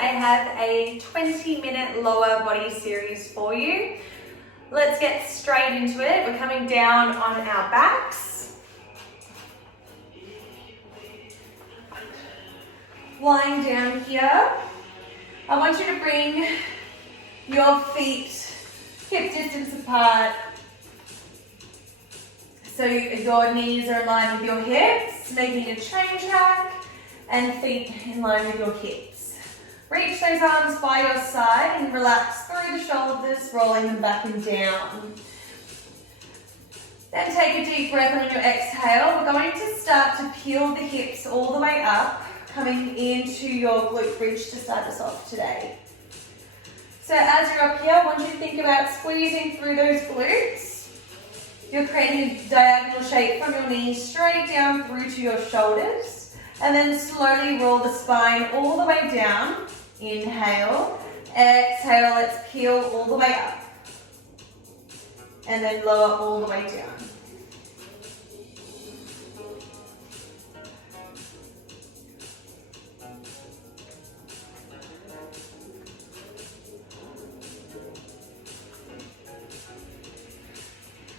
I have a 20-minute lower body series for you. Let's get straight into it. We're coming down on our backs. Lying down here. I want you to bring your feet hip distance apart so your knees are in line with your hips, making a train track, and feet in line with your hips. Reach those arms by your side and relax through the shoulders, rolling them back and down. Then take a deep breath on your exhale. We're going to start to peel the hips all the way up, coming into your glute bridge to start us off today. So as you're up here, I want you to think about squeezing through those glutes. You're creating a diagonal shape from your knees straight down through to your shoulders. And then slowly roll the spine all the way down. Inhale. Exhale, let's peel all the way up. And then lower all the way down.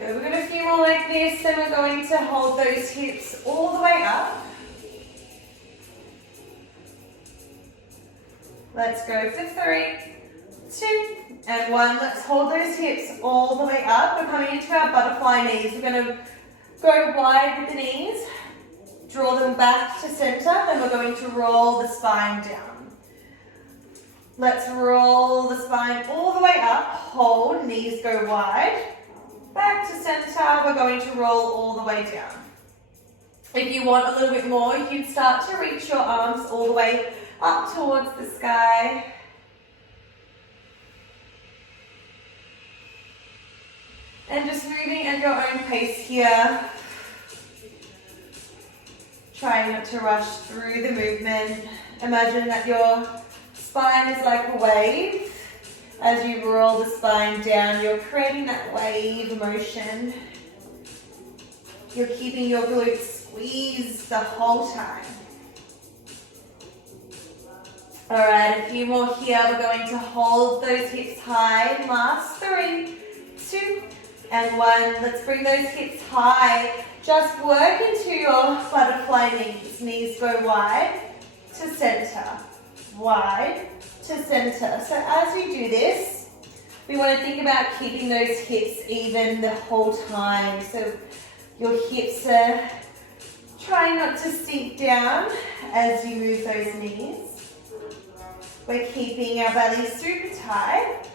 Good, we're going to do more like this, then we're going to hold those hips all the way up. Let's go for 3, 2, and 1. Let's hold those hips all the way up. We're coming into our butterfly knees. We're going to go wide with the knees, draw them back to center, then we're going to roll the spine down. Let's roll the spine all the way up, hold, knees go wide. Back to center, we're going to roll all the way down. If you want a little bit more, you can start to reach your arms all the way up towards the sky. And just moving at your own pace here. Trying not to rush through the movement. Imagine that your spine is like a wave. As you roll the spine down, you're creating that wave motion. You're keeping your glutes squeezed the whole time. All right, a few more here. We're going to hold those hips high. Last 3, 2, and 1. Let's bring those hips high. Just work into your butterfly knees. Knees go wide to center. Wide to center. So as we do this, we want to think about keeping those hips even the whole time. So your hips are trying not to sink down as you move those knees. We're keeping our belly super tight.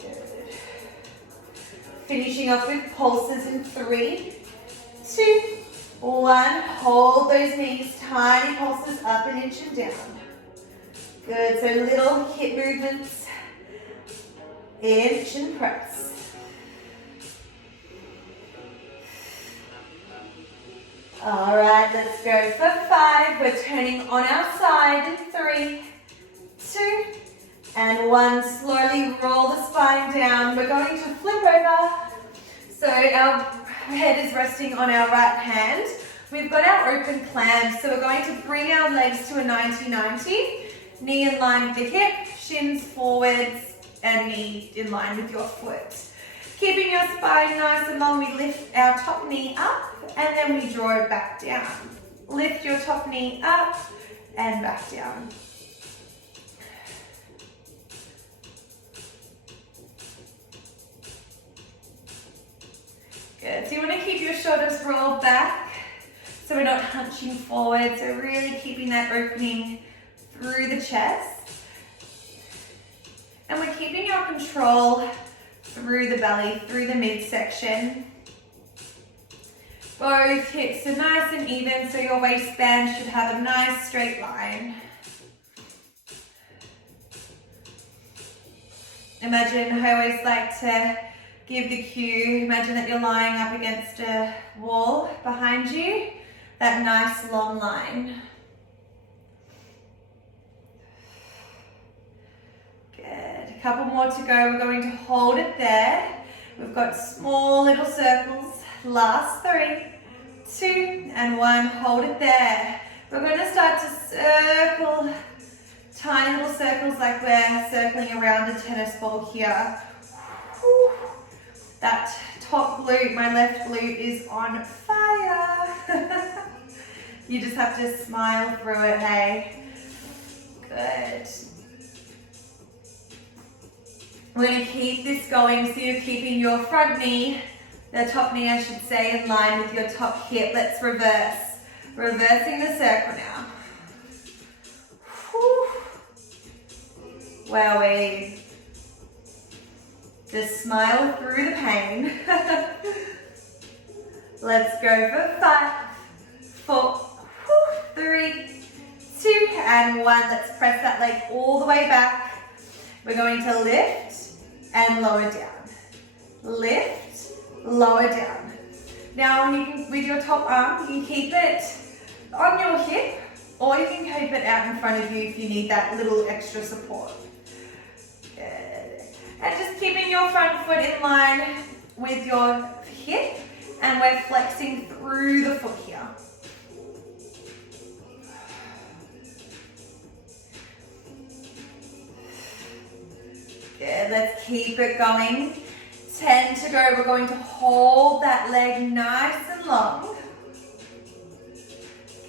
Good. Finishing off with pulses in 3, 2, 1. Hold those knees, tiny pulses up an inch and down. Good, so little hip movements. Inch and press. All right, let's go for 5. We're turning on our side in 3, 2, and 1. Slowly roll the spine down. We're going to flip over. So our head is resting on our right hand. We've got our open plank, so we're going to bring our legs to a 90-90. Knee in line with the hip, shins forwards, and knee in line with your foot. Keeping your spine nice and long, we lift our top knee up and then we draw it back down. Lift your top knee up and back down. Good, so you want to keep your shoulders rolled back so we're not hunching forward, so really keeping that opening through the chest. And we're keeping our control through the belly, through the midsection. Both hips are nice and even, so your waistband should have a nice straight line. Imagine, I always like to give the cue, imagine that you're lying up against a wall behind you, that nice long line. Good, a couple more to go. We're going to hold it there. We've got small little circles. Last 3, 2, and 1. Hold it there. We're going to start to circle, tiny little circles like we're circling around a tennis ball here. Whew. That top glute, my left glute, is on fire. You just have to smile through it, hey? Good. We're going to keep this going, so you're keeping your front knee, the top knee I should say, in line with your top hip. Let's reverse. Reversing the circle now. Whew. Wowee. Just smile through the pain. Let's go for 5, 4, 3, 2, and 1. Let's press that leg all the way back. We're going to lift and lower down. Lift, lower down. Now you can, with your top arm, you can keep it on your hip, or you can keep it out in front of you if you need that little extra support. Good. And just keeping your front foot in line with your hip, and we're flexing through the foot here. Good, let's keep it going. 10 to go. We're going to hold that leg nice and long.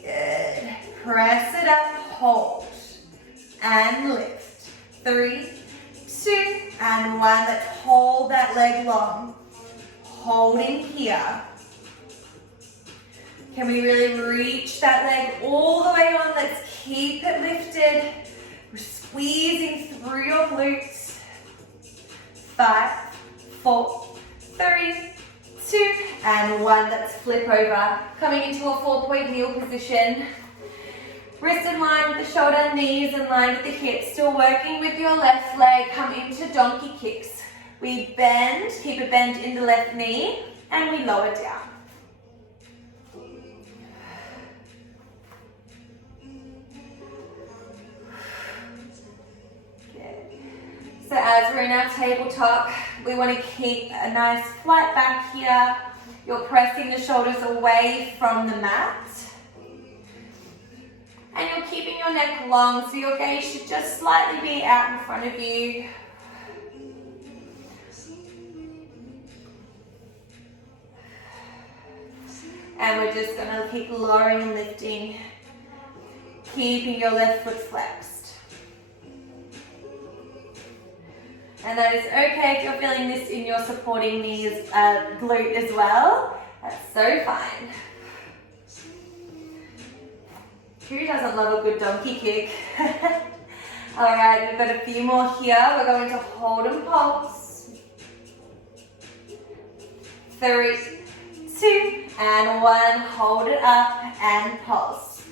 Good. Press it up, hold, and lift. 3, 2, and 1. Let's hold that leg long. Holding here. Can we really reach that leg all the way on? Let's keep it lifted. We're squeezing through your glutes. 5, 4, 3, 2, and 1. Let's flip over. Coming into a 4-point kneel position. Wrist in line with the shoulder, knees in line with the hips. Still working with your left leg. Come into donkey kicks. We bend, keep a bend in the left knee, and we lower down. So as we're in our tabletop, we want to keep a nice flat back here. You're pressing the shoulders away from the mat. And you're keeping your neck long, so your gaze should just slightly be out in front of you. And we're just going to keep lowering and lifting, keeping your left foot flexed. And that is okay if you're feeling this in your supporting knees, glute as well. That's so fine. Who doesn't love a good donkey kick? All right, we've got a few more here. We're going to hold and pulse. 3, 2, and 1. Hold it up and pulse.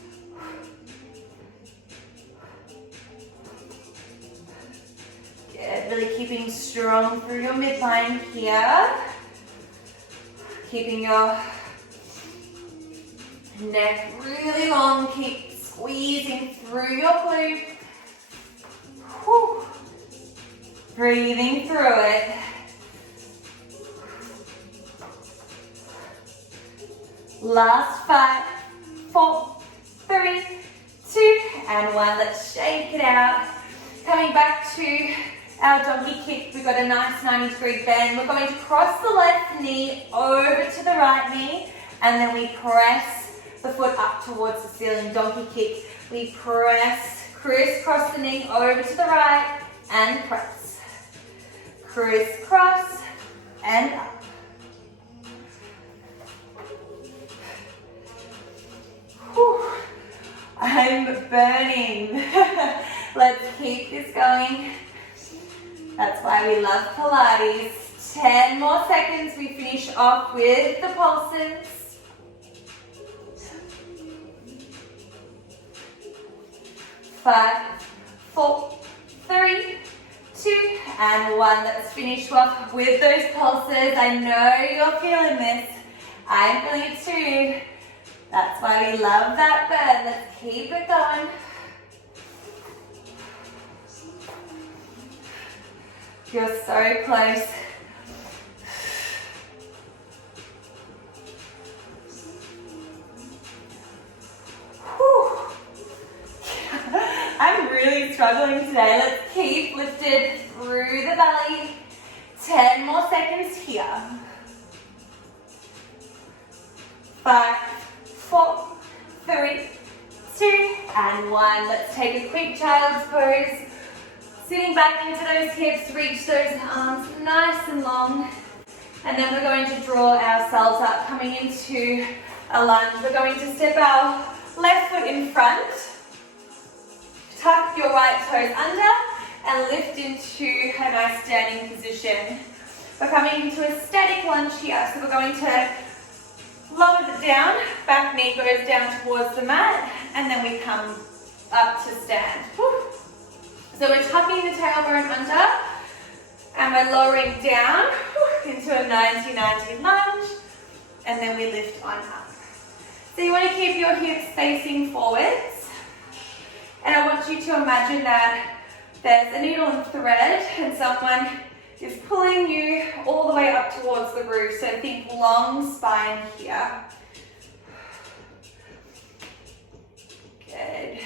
Good. Really keeping strong through your midline here. Keeping your neck really long. Keep squeezing through your glute. Whew. Breathing through it. Last 5, 4, 3, 2, and 1. Let's shake it out. Coming back to our donkey kick, we've got a nice 90-degree bend. We're going to cross the left knee over to the right knee, and then we press the foot up towards the ceiling. Donkey kick. We press, crisscross the knee over to the right, and press. Crisscross, and up. Whew. I'm burning. Let's keep this going. That's why we love Pilates. 10 more seconds. We finish off with the pulses. 5, 4, 3, 2, and 1. Let's finish off with those pulses. I know you're feeling this. I'm feeling it too. That's why we love that burn. Let's keep it going. You're so close. struggling today. Let's keep lifted through the belly. 10 more seconds here. 5, 4, 3, 2, and 1. Let's take a quick child's pose. Sitting back into those hips, reach those arms nice and long. And then we're going to draw ourselves up, coming into a lunge. We're going to step our left foot in front. Tuck your right toes under and lift into a nice standing position. We're coming into a static lunge here. So we're going to lower it down, back knee goes down towards the mat, and then we come up to stand. Whew. So we're tucking the tailbone under, and we're lowering down into a 90-90 lunge, and then we lift on up. So you want to keep your hips facing forwards, and I want you to imagine that there's a needle and thread, and someone is pulling you all the way up towards the roof. So think long spine here. Good.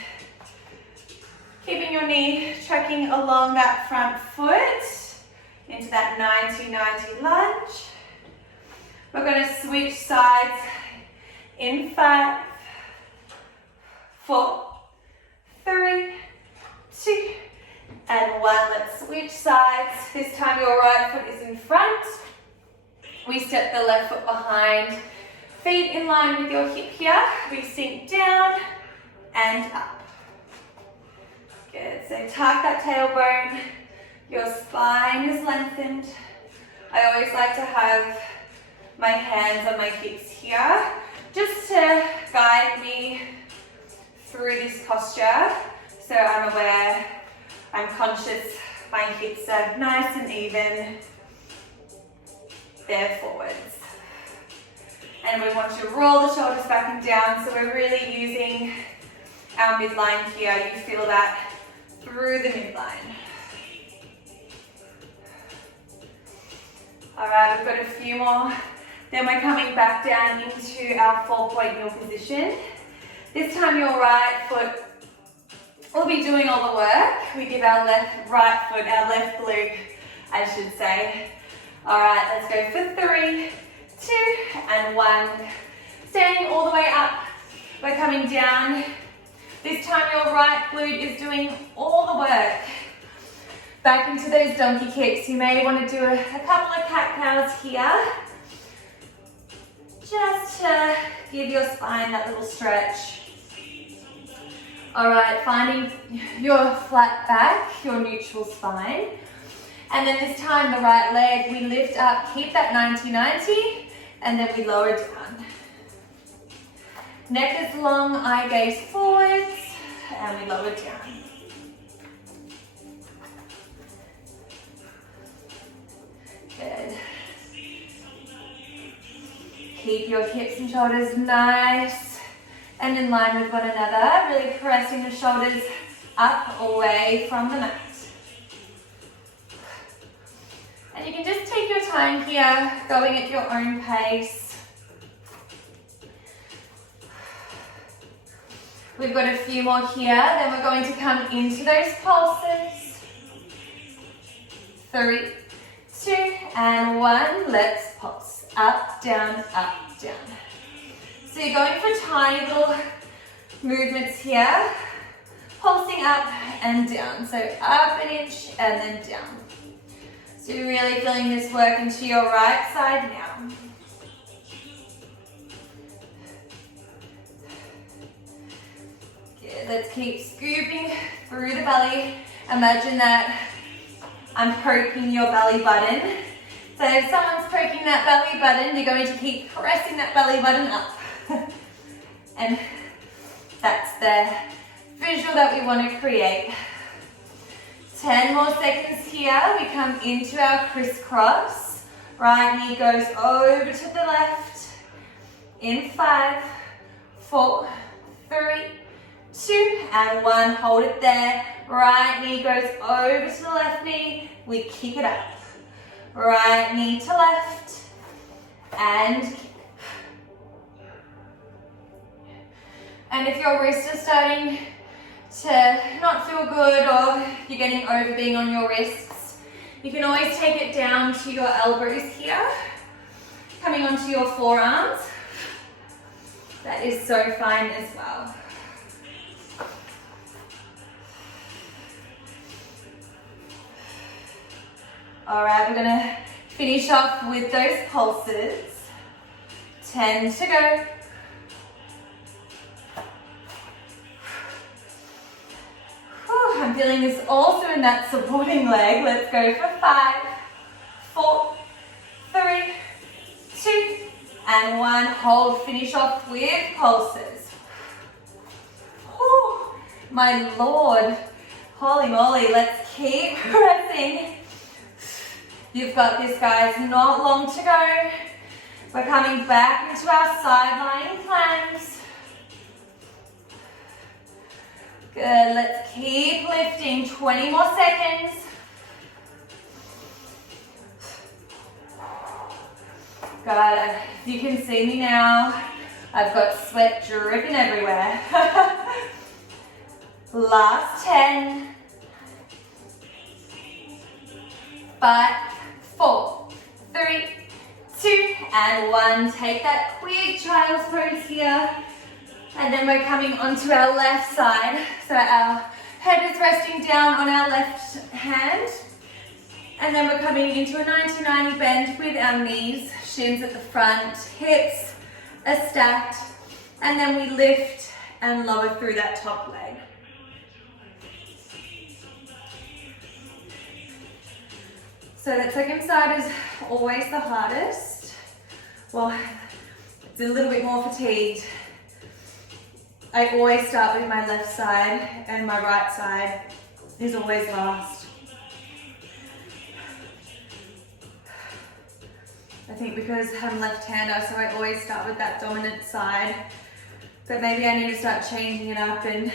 Keeping your knee tracking along that front foot into that 90-90 lunge. We're going to switch sides in 5, 4, 3, 2, and 1. Let's switch sides. This time your right foot is in front. We step the left foot behind. Feet in line with your hip here. We sink down and up. Good, so tuck that tailbone. Your spine is lengthened. I always like to have my hands on my hips here, just to guide me through this posture. So I'm aware, I'm conscious, my hips are nice and even. They're forwards. And we want to roll the shoulders back and down, so we're really using our midline here. You feel that through the midline. All right, we've got a few more. Then we're coming back down into our 4-point kneel position. This time your right foot will be doing all the work. We give our right foot, our left glute, I should say. All right, let's go for 3, 2, and 1. Standing all the way up. We're coming down. This time your right glute is doing all the work. Back into those donkey kicks. You may want to do a couple of cat-cows here. Just to give your spine that little stretch. All right, finding your flat back, your neutral spine. And then this time the right leg, we lift up, keep that 90-90, and then we lower down. Neck is long, eye gaze forwards, and we lower down. Good. Keep your hips and shoulders nice and in line with one another, really pressing the shoulders up away from the mat. And you can just take your time here, going at your own pace. We've got a few more here, then we're going to come into those pulses. 3, 2, and 1. Let's pulse. Up, down, down. So you're going for tiny little movements here. Pulsing up and down. So up an inch and then down. So you're really feeling this work into your right side now. Good. Let's keep scooping through the belly. Imagine that I'm poking your belly button. So if someone's poking that belly button, you're going to keep pressing that belly button up. And that's the visual that we want to create. 10 more seconds here. We come into our crisscross. Right knee goes over to the left. In 5, 4, 3, 2, and 1. Hold it there. Right knee goes over to the left knee. We kick it up. Right knee to left, and kick. And if your wrists are starting to not feel good or you're getting over being on your wrists, you can always take it down to your elbows here, coming onto your forearms. That is so fine as well. All right, we're gonna finish off with those pulses. 10 to go. Whew, I'm feeling this also in that supporting leg. Let's go for 5, 4, 3, 2, and 1. Hold, finish off with pulses. Whew, my Lord. Holy moly, let's keep pressing. You've got this, guys. Not long to go. We're coming back into our side lying planks. Good. Let's keep lifting. 20 more seconds. God, if you can see me now, I've got sweat dripping everywhere. Last 10. 5, 4, 3, 2, and 1. Take that quick child's pose here. And then we're coming onto our left side. So our head is resting down on our left hand. And then we're coming into a 90-90 bend with our knees, shins at the front, hips are stacked. And then we lift and lower through that top leg. So that second side is always the hardest. Well, it's a little bit more fatigued. I always start with my left side and my right side is always last. I think because I'm left-hander, so I always start with that dominant side. But maybe I need to start changing it up and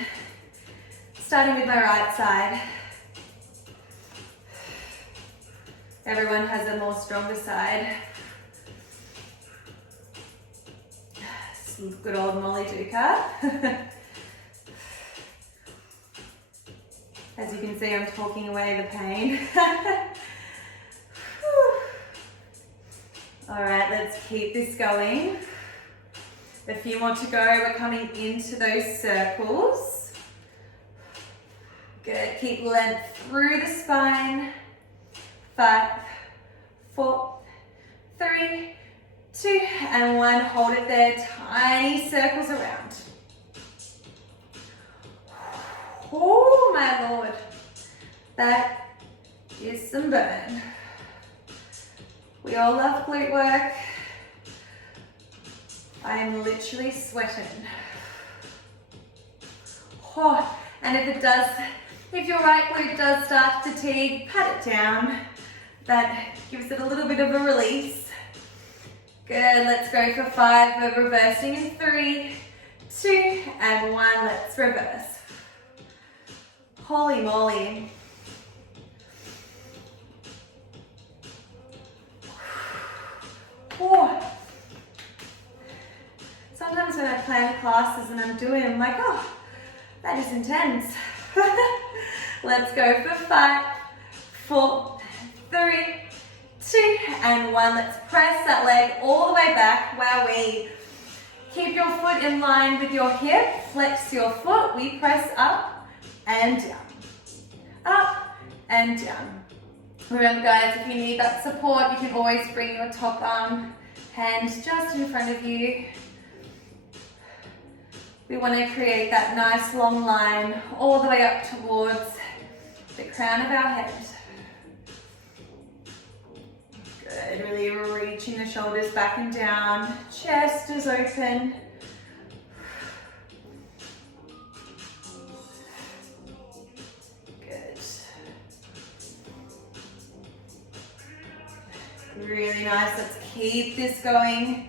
starting with my right side. Everyone has a more stronger side. Some good old Molly Duca. As you can see, I'm talking away the pain. All right, let's keep this going. A few more to go. We're coming into those circles. Good, keep length through the spine. 5, 4, 3, 2, and 1. Hold it there. Tiny circles around. Oh my Lord. That is some burn. We all love glute work. I am literally sweating. Oh, and if your right glute does start to fatigue, pat it down. That gives it a little bit of a release. Good, let's go for 5. We're reversing in 3, 2, and 1. Let's reverse. Holy moly. Oh. Sometimes when I plan classes and I'm doing it, I'm like, oh, that is intense. Let's go for 5, 4, 3, 2, and 1. Let's press that leg all the way back. Wowee. Keep your foot in line with your hip. Flex your foot. We press up and down. Up and down. Remember, guys, if you need that support, you can always bring your top hand just in front of you. We want to create that nice long line all the way up towards the crown of our head. Good, really reaching the shoulders back and down, chest is open. Good. Really nice, let's keep this going.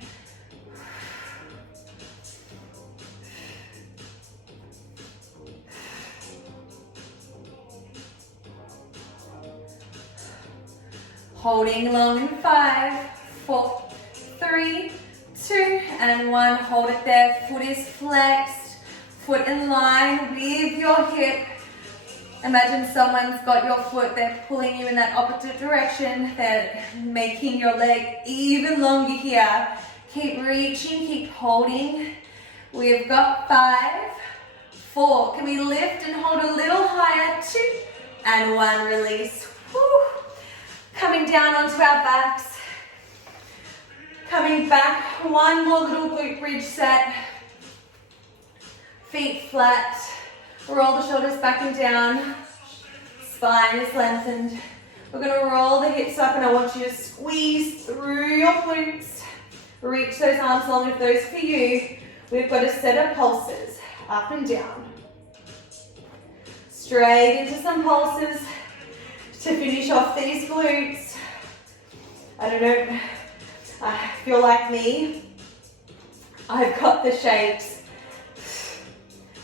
Holding long in 5, 4, 3, 2, and 1. Hold it there. Foot is flexed. Foot in line with your hip. Imagine someone's got your foot, they're pulling you in that opposite direction. They're making your leg even longer here. Keep reaching, keep holding. We've got 5, 4. Can we lift and hold a little higher? 2 and 1. Release. Woo. Coming down onto our backs. Coming back. One more little glute bridge set. Feet flat. Roll the shoulders back and down. Spine is lengthened. We're going to roll the hips up and I want you to squeeze through your glutes. Reach those arms long if those for you. We've got a set of pulses up and down. Straight into some pulses to finish off these glutes. I don't know, I feel like me. I've got the shapes.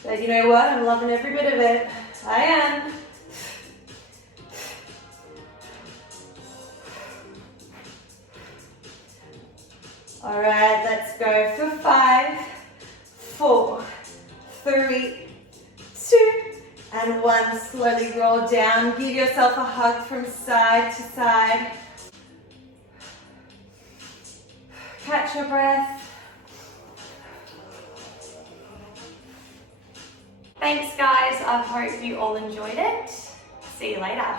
But you know what? I'm loving every bit of it. I am. All right, let's go for 5, 4, 3, 2, and 1. Slowly roll down. Give yourself a hug from side to side. Catch your breath. Thanks guys, I hope you all enjoyed it. See you later.